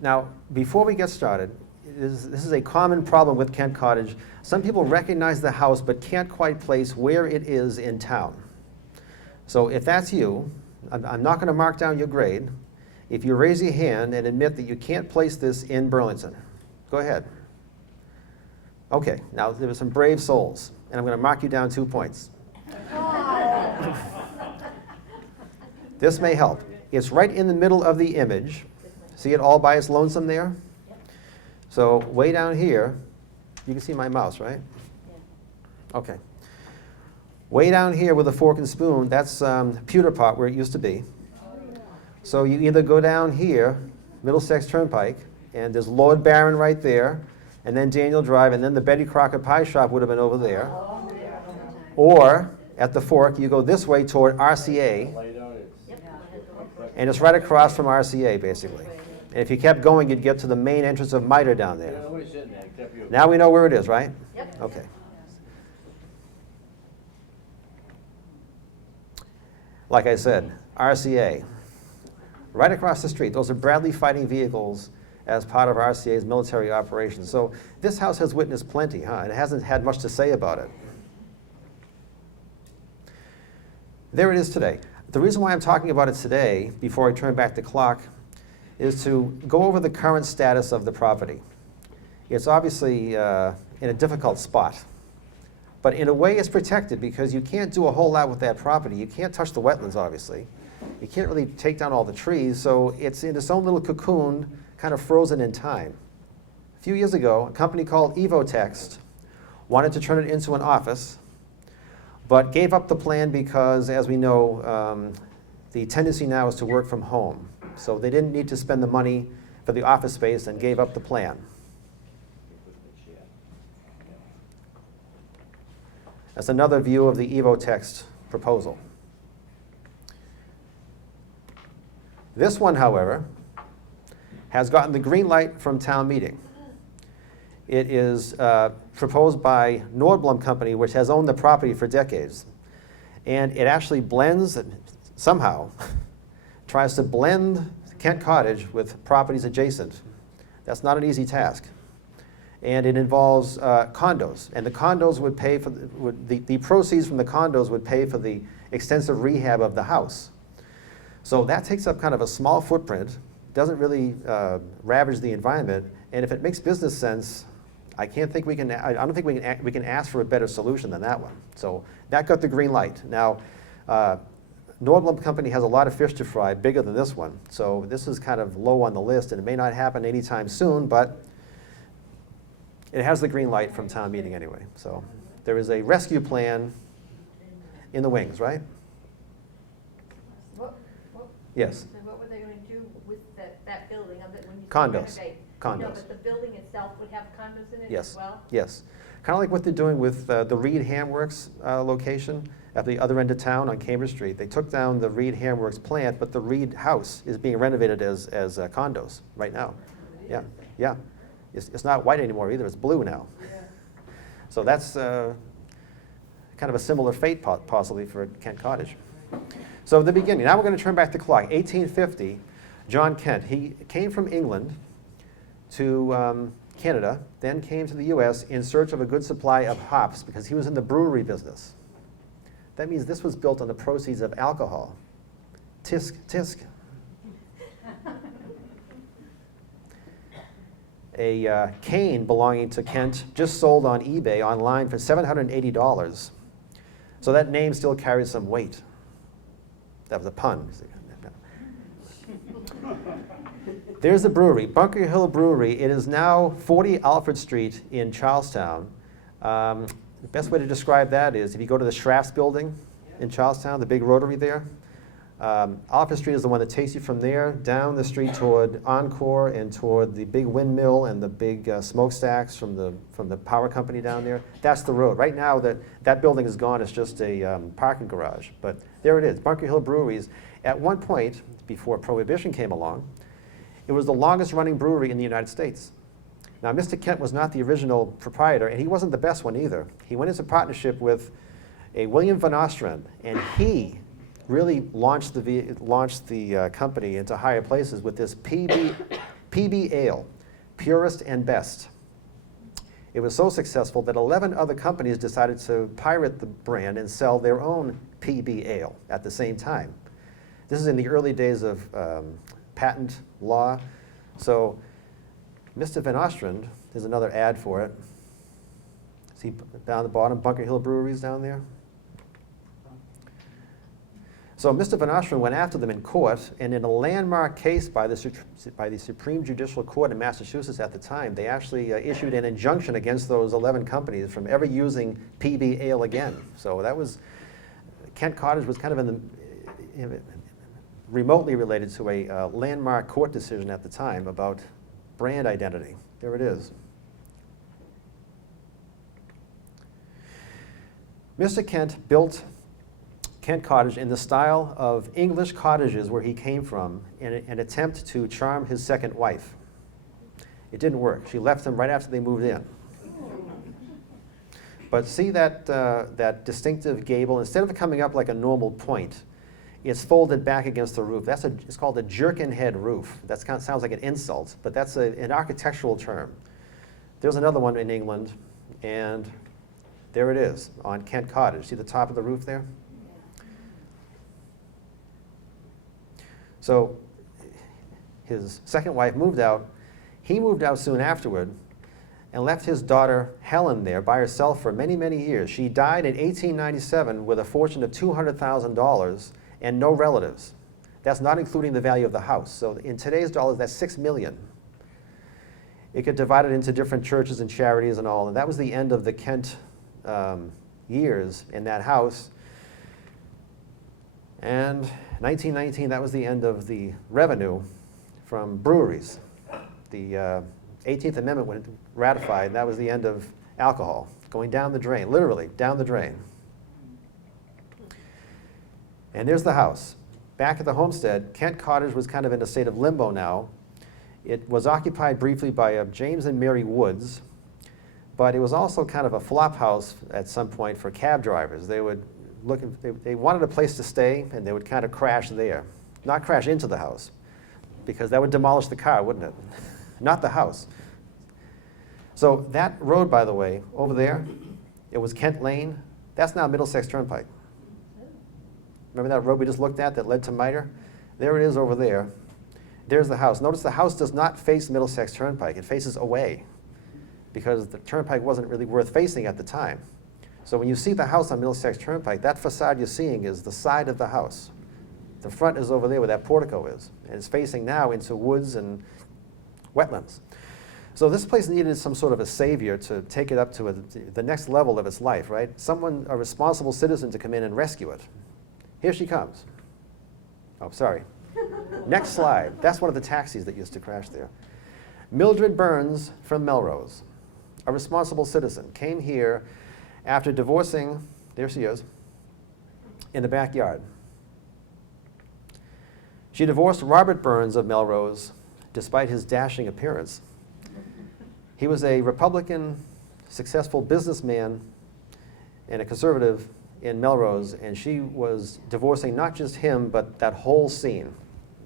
Now, before we get started, this is a common problem with Kent Cottage. Some people recognize the house but can't quite place where it is in town. So if that's you, I'm not going to mark down your grade. If you raise your hand and admit that you can't place this in Burlington, go ahead. Okay, now there were some brave souls, and I'm going to mark you down 2 points. This may help. It's right in the middle of the image. See it all by its lonesome there? So way down here, you can see my mouse, right? Okay. Way down here with a fork and spoon, that's Pewter Pot, where it used to be. So you either go down here, Middlesex Turnpike, and there's Lord Byron right there, and then Daniel Drive, and then the Betty Crocker Pie Shop would have been over there. Or, at the fork, you go this way toward RCA, and it's right across from RCA, basically. And if you kept going, you'd get to the main entrance of MITRE down there. Now we know where it is, right? Yep. Okay. Like I said, RCA. Right across the street. Those are Bradley fighting vehicles as part of RCA's military operations. So this house has witnessed plenty, huh? It hasn't had much to say about it. There it is today. The reason why I'm talking about it today, before I turn back the clock, is to go over the current status of the property. It's obviously in a difficult spot, but in a way it's protected because you can't do a whole lot with that property. You can't touch the wetlands, obviously. You can't really take down all the trees, so it's in its own little cocoon, kind of frozen in time. A few years ago, a company called Evotext wanted to turn it into an office, but gave up the plan because, as we know, the tendency now is to work from home. So they didn't need to spend the money for the office space and gave up the plan. That's another view of the Evotext proposal. This one, however, has gotten the green light from town meeting. It is proposed by Nordblom Company, which has owned the property for decades. And it actually blends, somehow, tries to blend Kent Cottage with properties adjacent. That's not an easy task. And it involves condos. And the condos would pay for, the proceeds from the condos would pay for the extensive rehab of the house. So that takes up kind of a small footprint, doesn't really ravage the environment, and if it makes business sense, I don't think we can ask for a better solution than that one. So that got the green light. Now, Nordblom Company has a lot of fish to fry, bigger than this one. So this is kind of low on the list, and it may not happen anytime soon, but it has the green light from town meeting anyway. So there is a rescue plan in the wings, right? Yes. So what were they going to do with that building? When you Condos. renovate? Condos. No, but the building itself would have condos in it Yes. as well? Yes. Kind of like what they're doing with the Reed Hamworks location at the other end of town on Cambridge Street. They took down the Reed Hamworks plant, but the Reed house is being renovated as condos right now. Yeah, yeah. It's not white anymore either. It's blue now. Yeah. So that's kind of a similar fate possibly for Kent Cottage. So the beginning. Now we're going to turn back the clock. 1850, John Kent. He came from England to Canada, then came to the US in search of a good supply of hops because he was in the brewery business. That means this was built on the proceeds of alcohol. Tisk, tisk. A cane belonging to Kent just sold on eBay online for $780. So that name still carries some weight. That was a pun. There's the brewery, Bunker Hill Brewery. It is now 40 Alfred Street in Charlestown. The best way to describe that is if you go to the Schrafft's building in Charlestown, the big rotary there, Alfred Street is the one that takes you from there down the street toward Encore and toward the big windmill and the big smokestacks from the power company down there. That's the road. Right now that building is gone. It's just a parking garage. But there it is, Bunker Hill Breweries. At one point, before Prohibition came along, it was the longest running brewery in the United States. Now, Mr. Kent was not the original proprietor, and he wasn't the best one either. He went into partnership with a William Van Ostrand, and he really launched the company into higher places with this PB Ale, purest and best. It was so successful that 11 other companies decided to pirate the brand and sell their own PB Ale at the same time. This is in the early days of patent law. So Mr. Van Ostrand, there's another ad for it. See down the bottom, Bunker Hill Brewery's down there. So Mr. Van Ostrand went after them in court, and in a landmark case by the Supreme Judicial Court in Massachusetts at the time, they actually issued an injunction against those 11 companies from ever using PB Ale again. So that was, Kent Cottage was kind of remotely related to a landmark court decision at the time about brand identity. There it is. Mr. Kent built Kent Cottage in the style of English cottages where he came from in an attempt to charm his second wife. It didn't work. She left him right after they moved in. But see that distinctive gable? Instead of coming up like a normal point, it's folded back against the roof. It's called a jerkin head roof. That sounds like an insult, but that's an architectural term. There's another one in England, and there it is on Kent Cottage. See the top of the roof there? So his second wife moved out. He moved out soon afterward and left his daughter Helen there by herself for many, many years. She died in 1897 with a fortune of $200,000 and no relatives. That's not including the value of the house. So in today's dollars, that's $6 million. It got divided into different churches and charities and all, and that was the end of the Kent years in that house. And 1919, that was the end of the revenue from breweries. The 18th Amendment was ratified, and that was the end of alcohol, going down the drain, literally down the drain. And there's the house. Back at the homestead, Kent Cottage was kind of in a state of limbo now. It was occupied briefly by James and Mary Woods, but it was also kind of a flop house at some point for cab drivers. They would they wanted a place to stay, and they would kind of crash there. Not crash into the house, because that would demolish the car, wouldn't it? Not the house. So that road, by the way, over there, it was Kent Lane. That's now Middlesex Turnpike. Remember that road we just looked at that led to Mitre? There it is over there. There's the house. Notice the house does not face Middlesex Turnpike. It faces away, because the turnpike wasn't really worth facing at the time. So when you see the house on Middlesex Turnpike, that facade you're seeing is the side of the house. The front is over there where that portico is, and it's facing now into woods and wetlands. So this place needed some sort of a savior to take it up to the next level of its life, right? Someone, a responsible citizen, to come in and rescue it. Here she comes. Oh, sorry. Next slide. That's one of the taxis that used to crash there. Mildred Burns from Melrose, a responsible citizen, came here after divorcing, there she is, in the backyard. She divorced Robert Burns of Melrose, despite his dashing appearance. He was a Republican, successful businessman and a conservative in Melrose, and she was divorcing not just him, but that whole scene.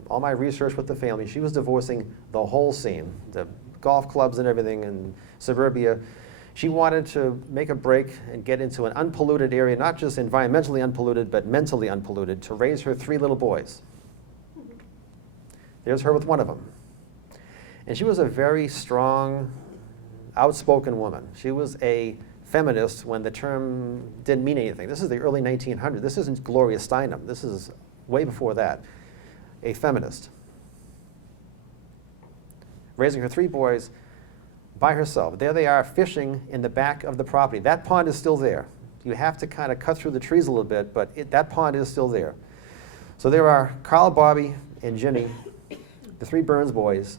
All my research with the family, she was divorcing the whole scene, the golf clubs and everything in suburbia. She wanted to make a break and get into an unpolluted area, not just environmentally unpolluted, but mentally unpolluted, to raise her 3 little boys. There's her with one of them. And she was a very strong, outspoken woman. She was a feminist when the term didn't mean anything. This is the early 1900s. This isn't Gloria Steinem. This is way before that. A feminist. Raising her 3 boys by herself. There they are fishing in the back of the property. That pond is still there. You have to kind of cut through the trees a little bit, but that pond is still there. So there are Carl, Bobby, and Jimmy, the 3 Burns boys.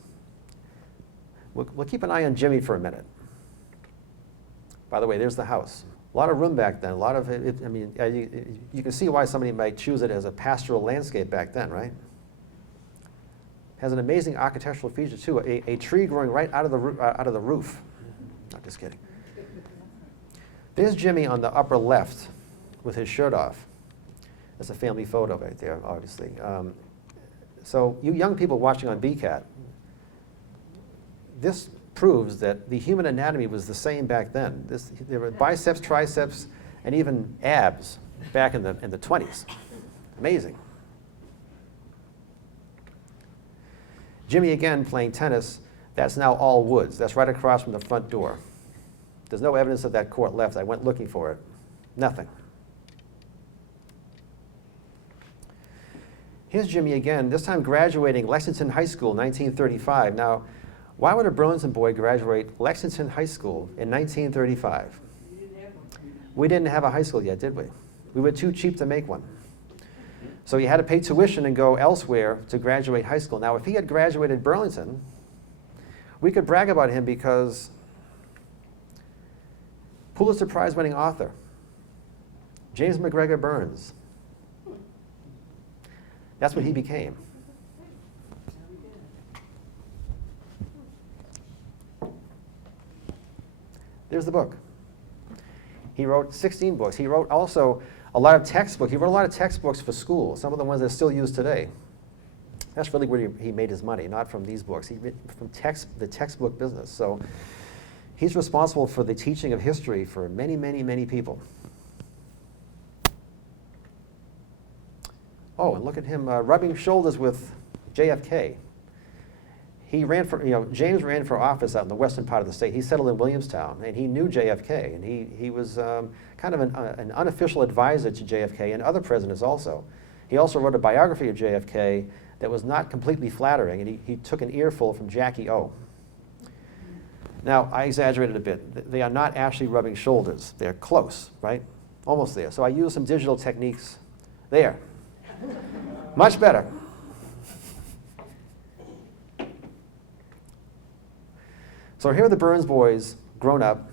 We'll keep an eye on Jimmy for a minute. By the way, there's the house. A lot of room back then. A lot of it, I mean, you can see why somebody might choose it as a pastoral landscape back then, right? Has an amazing architectural feature too. A tree growing right out of the roof. Not just kidding. There's Jimmy on the upper left with his shirt off. That's a family photo right there, obviously. So you young people watching on BCAT, this proves that the human anatomy was the same back then. There were biceps, triceps, and even abs back in the 20s. Amazing. Jimmy again playing tennis. That's now all woods. That's right across from the front door. There's no evidence of that court left. I went looking for it. Nothing. Here's Jimmy again, this time graduating Lexington High School, 1935. Now, why would a Burlington boy graduate Lexington High School in 1935? We didn't have a high school yet, did we? We were too cheap to make one. So he had to pay tuition and go elsewhere to graduate high school. Now, if he had graduated Burlington, we could brag about him because Pulitzer Prize winning author, James McGregor Burns. That's what he became. There's the book. He wrote 16 books. He wrote also a lot of textbooks. He wrote a lot of textbooks for school, some of the ones that are still used today. That's really where he made his money, not from these books. He made from the textbook business. So he's responsible for the teaching of history for many, many, many people. Oh, and look at him rubbing shoulders with JFK. He ran for, James ran for office out in the western part of the state. He settled in Williamstown, and he knew JFK, and he was kind of an unofficial advisor to JFK and other presidents also. He also wrote a biography of JFK that was not completely flattering, and he took an earful from Jackie O. Now, I exaggerated a bit. They are not actually rubbing shoulders. They're close, right? Almost there. So I used some digital techniques there. Much better. So here are the Burns boys grown up.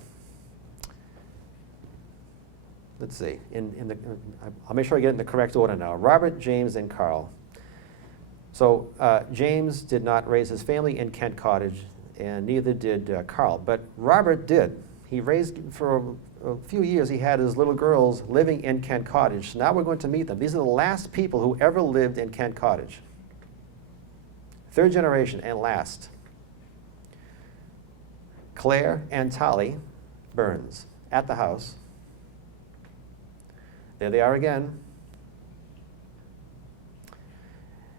Let's see. I'll make sure I get it in the correct order now. Robert, James, and Carl. So James did not raise his family in Kent Cottage, and neither did Carl. But Robert did. He raised, for a few years, he had his little girls living in Kent Cottage. So now we're going to meet them. These are the last people who ever lived in Kent Cottage. Third generation and last. Claire and Tolly Burns at the house. There they are again.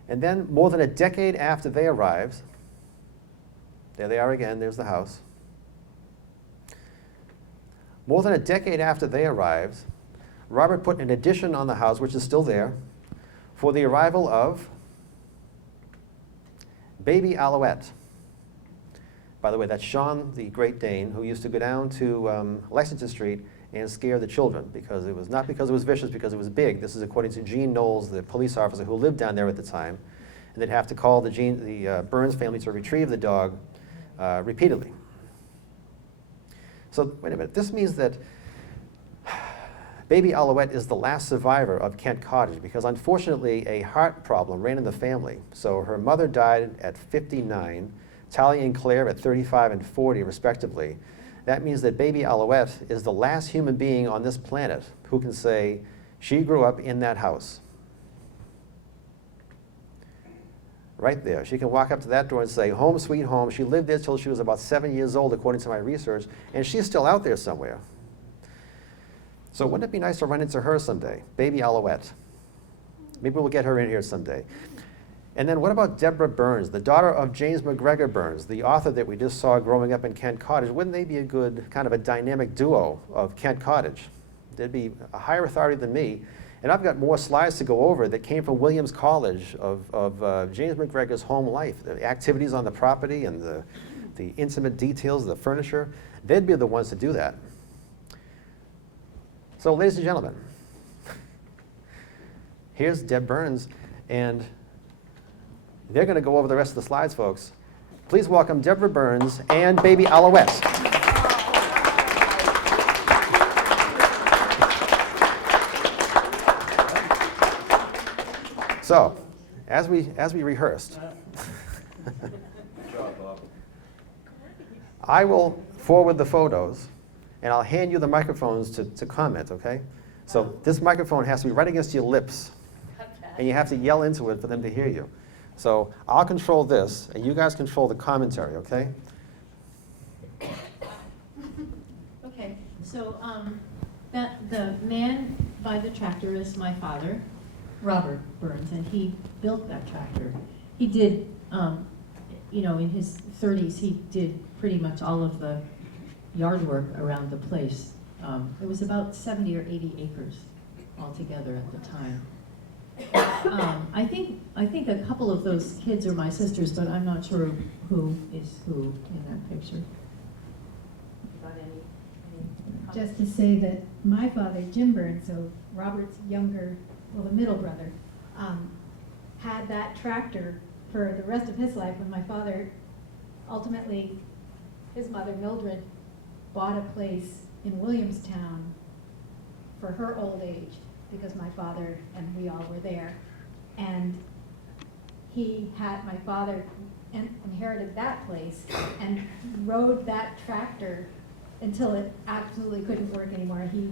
And then more than a decade after they arrived, there they are again, there's the house. More than a decade after they arrived, Robert put an addition on the house, which is still there, for the arrival of baby Alouette. By the way, that's Sean, the Great Dane, who used to go down to Lexington Street and scare the children, because it was not because it was vicious, because it was big. This is according to Gene Knowles, the police officer who lived down there at the time. And they'd have to call the Burns family to retrieve the dog repeatedly. So wait a minute, this means that baby Alouette is the last survivor of Kent Cottage, because unfortunately a heart problem ran in the family. So her mother died at 59, Tally and Claire at 35 and 40 respectively. That means that baby Alouette is the last human being on this planet who can say she grew up in that house. Right there. She can walk up to that door and say, home sweet home. She lived there till she was about 7 years old, according to my research, and she's still out there somewhere. So wouldn't it be nice to run into her someday? Baby Alouette. Maybe we'll get her in here someday. And then what about Deborah Burns, the daughter of James McGregor Burns, the author that we just saw growing up in Kent Cottage? Wouldn't they be a good kind of a dynamic duo of Kent Cottage? They'd be a higher authority than me. And I've got more slides to go over that came from Williams College of James McGregor's home life, the activities on the property and the intimate details, the furniture. They'd be the ones to do that. So ladies and gentlemen, here's Deb Burns, and they're going to go over the rest of the slides, folks. Please welcome Deborah Burns and baby Alouette. So, as we rehearsed, I will forward the photos, and I'll hand you the microphones to comment, okay? So this microphone has to be right against your lips, and you have to yell into it for them to hear you. So I'll control this, and you guys control the commentary, okay? So, the man by the tractor is my father, Robert Burns, and he built that tractor. He did, in his 30s, he did pretty much all of the yard work around the place. It was about 70 or 80 acres altogether at the time. I think a couple of those kids are my sisters, but I'm not sure who is who in that picture. Got any Just to say that my father, Jim Burns, so Robert's younger, well, the middle brother, had that tractor for the rest of his life. When my father, ultimately, his mother, Mildred, bought a place in Williamstown for her old age, because my father and we all were there. And my father inherited that place and rode that tractor until it absolutely couldn't work anymore. He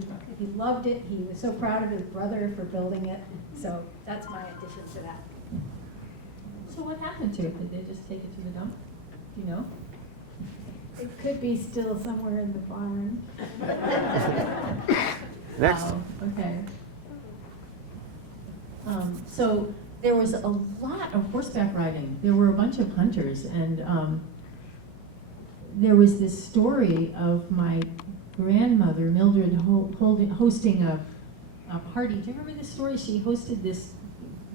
loved it. He was so proud of his brother for building it. So that's my addition to that. So what happened to it? Did they just take it to the dump? Do you know? It could be still somewhere in the barn. Next. Wow, okay. So there was a lot of horseback riding. There were a bunch of hunters, and there was this story of my grandmother, Mildred, hosting a party. Do you remember this story? She hosted this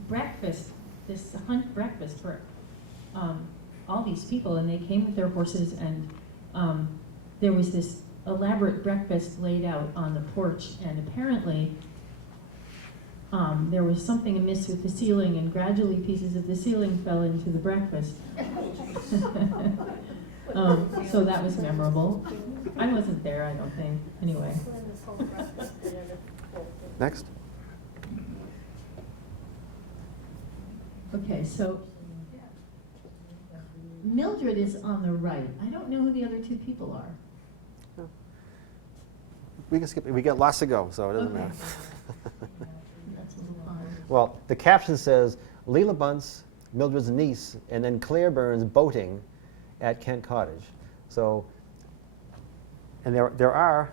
breakfast, this hunt breakfast for all these people, and they came with their horses, and there was this elaborate breakfast laid out on the porch, and apparently there was something amiss with the ceiling, and gradually pieces of the ceiling fell into the breakfast. So that was memorable. I wasn't there, I don't think. Anyway. Next. Okay, so Mildred is on the right. I don't know who the other two people are. We can skip it. We got lots to go, so it doesn't Okay. matter. That's a little odd. Well, the caption says, Leela Bunce, Mildred's niece, and then Claire Burns boating at Kent Cottage. So, and there are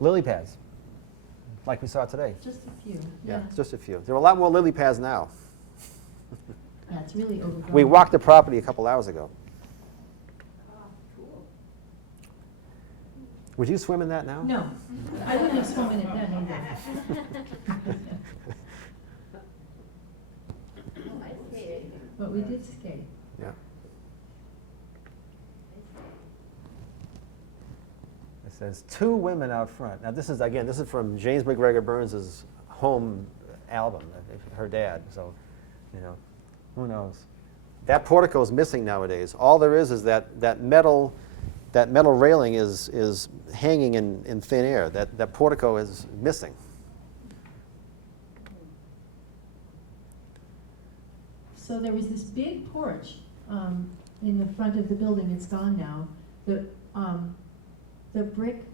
lily pads, like we saw today. Just a few. Yeah, just a few. There are a lot more lily pads now. Yeah, it's really overgrown. We walked the property a couple hours ago. Would you swim in that now? No, I wouldn't have swum in it then either. I see. But we did skate. Yeah. It says 2 women out front. Now this is, again, this is from James McGregor Burns's home album, her dad, so, who knows. That portico is missing nowadays. All there is that metal railing is hanging in thin air. That portico is missing. So there was this big porch in the front of the building. It's gone now. The brick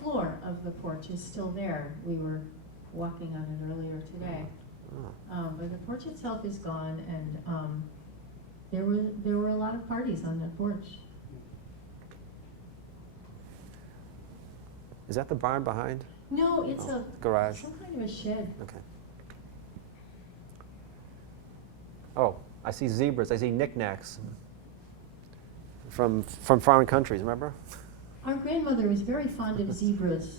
floor of the porch is still there. We were walking on it earlier today. But the porch itself is gone, and there were a lot of parties on that porch. Is that the barn behind? No, it's a garage. some kind of a shed. Okay. Oh, I see zebras. I see knickknacks from foreign countries. Remember? Our grandmother was very fond of zebras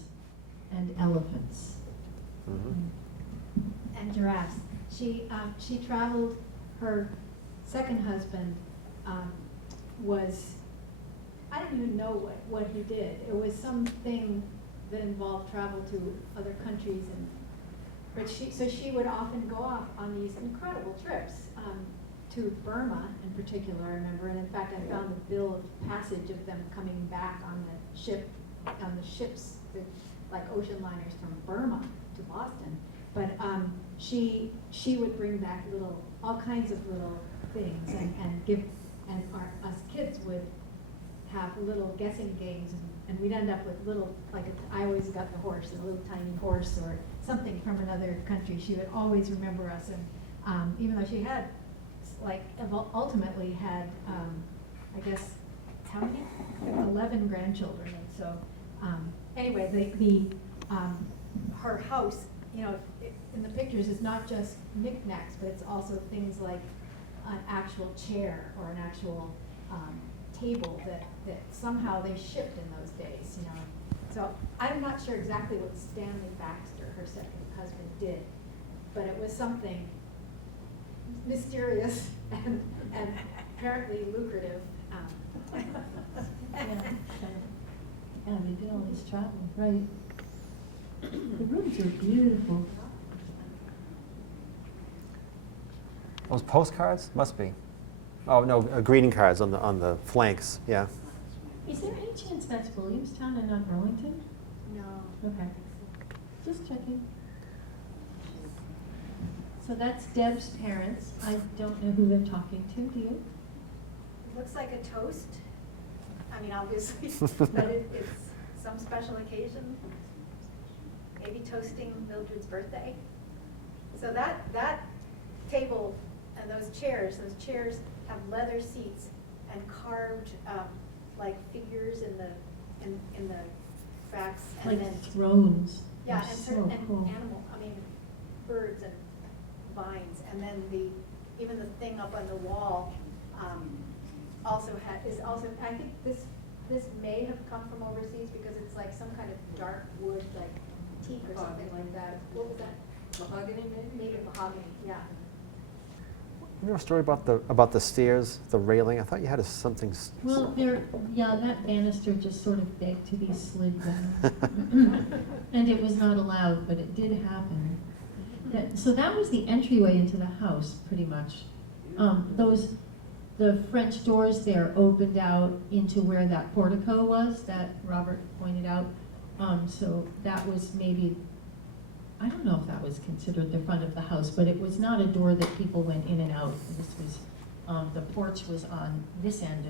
and elephants. Mm-hmm. And giraffes. She traveled. Her second husband was, I don't even know what he did. It was something that involved travel to other countries, but she would often go off on these incredible trips to Burma in particular, I remember. And in fact, I found the bill of passage of them coming back on the ships, like ocean liners from Burma to Boston. But she would bring back all kinds of little things and us kids would have little guessing games, and we'd end up with little, I always got the horse, a little tiny horse or something from another country. She would always remember us, and even though she had, ultimately had, I guess, how many? 11 grandchildren, and so, anyway, her house, in the pictures is not just knickknacks, but it's also things like an actual chair or an actual table that somehow they shipped in those days, So I'm not sure exactly what Stanley Baxter, her second husband, did, but it was something mysterious and apparently lucrative. Yeah, they did all this travel, right? The rooms are beautiful. Those postcards? Must be. Oh, no, greeting cards on the flanks, yeah. Is there any chance that's Williamstown and not Burlington? No. Okay, just checking. So that's Deb's parents. I don't know who they're talking to, do you? It looks like a toast. I mean, obviously, but it's some special occasion. Maybe toasting Mildred's birthday. So that table and those chairs have leather seats and carved like figures in the backs, and Like then thrones. yeah, They're and so certain cool. birds and vines, and then even the thing up on the wall is also I think this may have come from overseas because it's like some kind of dark wood, like teak or something like that. What was that? Mahogany, maybe? Maybe mahogany, yeah. You know a story about the stairs, the railing? I thought you had something. Well, that banister just sort of begged to be slid down. And it was not allowed, but it did happen. So that was the entryway into the house, pretty much. The French doors there opened out into where that portico was that Robert pointed out. So that was maybe, I don't know if that was considered the front of the house, but it was not a door that people went in and out. This was, the porch was on this end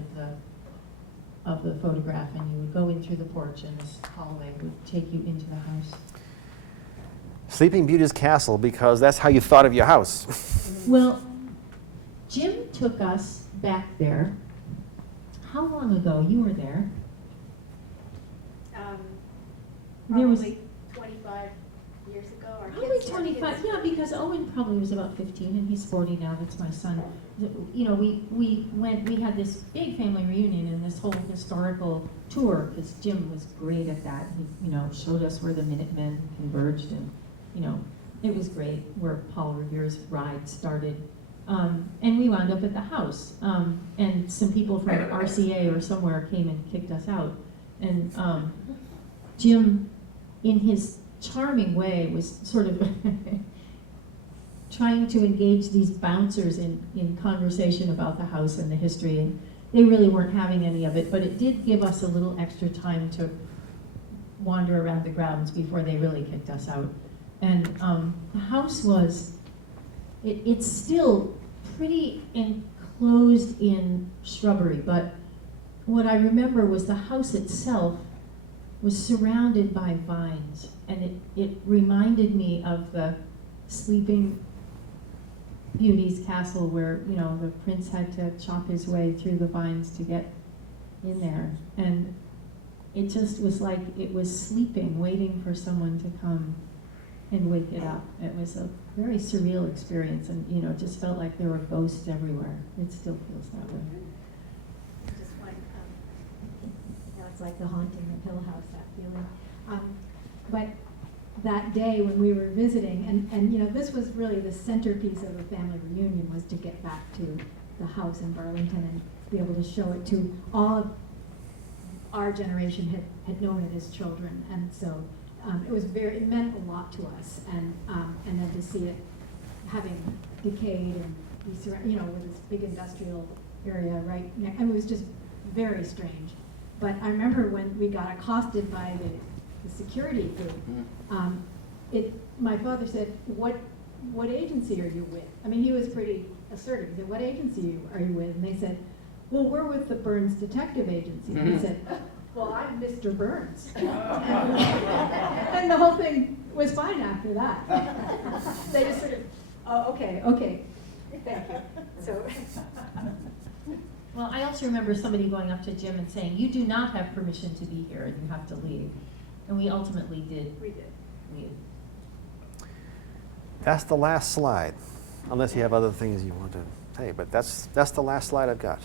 of the photograph, and you would go in through the porch, and this hallway would take you into the house. Sleeping Beauty's castle, because that's how you thought of your house. Well, Jim took us back there. How long ago? You were there. There was- Probably 25 years ago. Our Probably kids- 25, yeah, because Owen probably was about 15 and he's 40 now, that's my son. We had this big family reunion and this whole historical tour, because Jim was great at that. He, showed us where the Minutemen converged, and, it was great where Paul Revere's ride started. And we wound up at the house, and some people from RCA or somewhere came and kicked us out. And Jim, in his charming way, was sort of trying to engage these bouncers in conversation about the house and the history, and they really weren't having any of it, but it did give us a little extra time to wander around the grounds before they really kicked us out. And the house was, it's still pretty enclosed in shrubbery, but what I remember was the house itself was surrounded by vines, and it reminded me of the Sleeping Beauty's castle where, the prince had to chop his way through the vines to get in there. And it just was like it was sleeping, waiting for someone to come and wake it up. It was a very surreal experience, and, it just felt like there were ghosts everywhere. It still feels that way. Just one, It's like the haunting of Hill House, that feeling. But that day when we were visiting, and this was really the centerpiece of a family reunion, was to get back to the house in Burlington and be able to show it to all of our generation had known it as children, and so it meant a lot to us, and then to see it having decayed and be with this big industrial area right next, it was just very strange. But I remember when we got accosted by the security group, my father said, what agency are you with? I mean, he was pretty assertive. He said, what agency are you with? And they said, well, we're with the Burns Detective Agency. And he said, well, I'm Mr. Burns. And the whole thing was fine after that. They just sort of, oh, okay, thank you. So, Well, I also remember somebody going up to Jim and saying, you do not have permission to be here, and you have to leave. And we ultimately did We did. leave. That's the last slide, unless you have other things you want to say, but that's the last slide I've got.